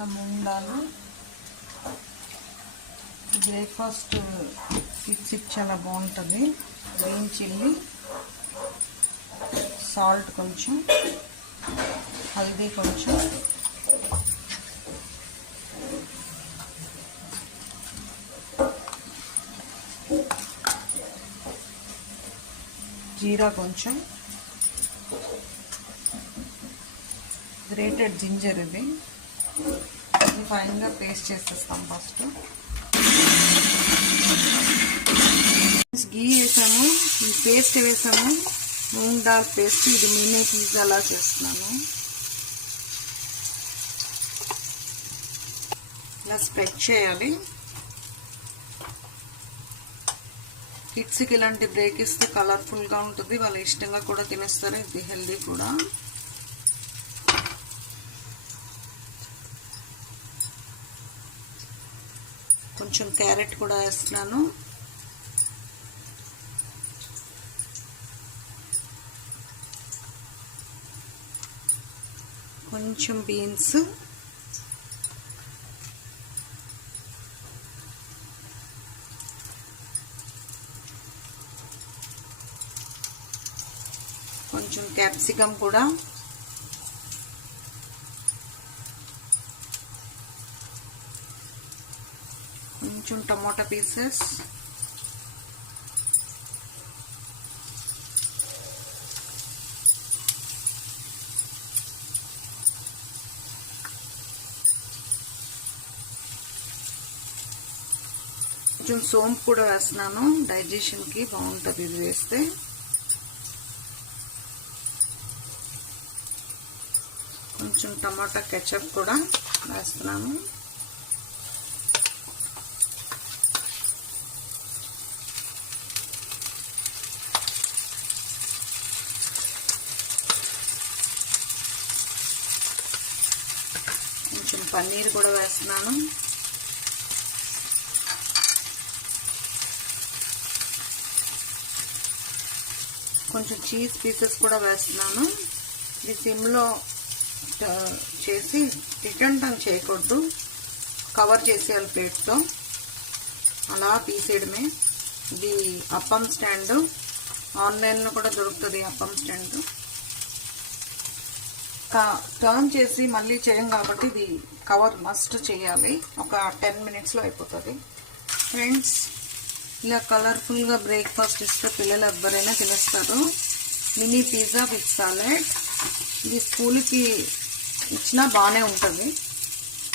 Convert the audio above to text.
मूंग दाल breakfast kids चाला बागुंटुंदी green chilli salt కొంచెం हल्दी కొంచెం जीरा కొంచెం గ్రేటెడ్ జింజర్ ఇది ఫైన్ గా పేస్ట్ చేసేస్తాం ఫస్ట్ घी వేసాము ఈ పేస్ట్ వేసాము మూంగ్ దాల్ పేస్ట్ ఇది మినీ పిజ్జా లా చేస్తున్నాను ఇలా స్ప్రెడ్ చేయాలి కిడ్స్ కి ఇలాంటి బ్రేక్ ఇస్తే కలర్ఫుల్ గా ఉంటుంది వాళ్ళు ఇష్టంగా కూడా తినేస్తారు ఇది హెల్తీ కూడా కొంచెం క్యారెట్ కూడా వేస్తున్నాను కొంచెం బీన్స్ కొంచెం క్యాప్సికమ్ కూడా కొంచెం టమాటా పీసెస్ కొంచెం సోంపు కూడా వేస్తున్నాను డైజెషన్ కి బాగుంటుంది ఇది వేస్తే కొంచెం టమాటా కెచప్ కూడా వేస్తున్నాను కొంచెం పన్నీర్ కూడా వేస్తున్నాను కొంచెం చీజ్ పీసెస్ కూడా వేస్తున్నాను ఇది సిమ్లో చేసి రిటర్న్ టర్న్ చేయకూడదు కవర్ చేసేయాలి ప్లేట్తో అలా తీసేయడమే ఇది అప్పం స్టాండ్ ఆన్లైన్లో కూడా దొరుకుతుంది అప్పం స్టాండ్ టర్న్ చేసి మళ్ళీ చేయం కాబట్టి ఇది కవర్ మస్ట్ చేయాలి ఒక 10 మినిట్స్లో అయిపోతుంది ఫ్రెండ్స్ ఇలా కలర్ఫుల్గా బ్రేక్ఫాస్ట్ ఇస్తే పిల్లలు ఎవరైనా తినేస్తారు మినీ పిజ్జా విత్ సాలెడ్ ఇది స్కూల్కి ఇచ్చినా బాగానే ఉంటుంది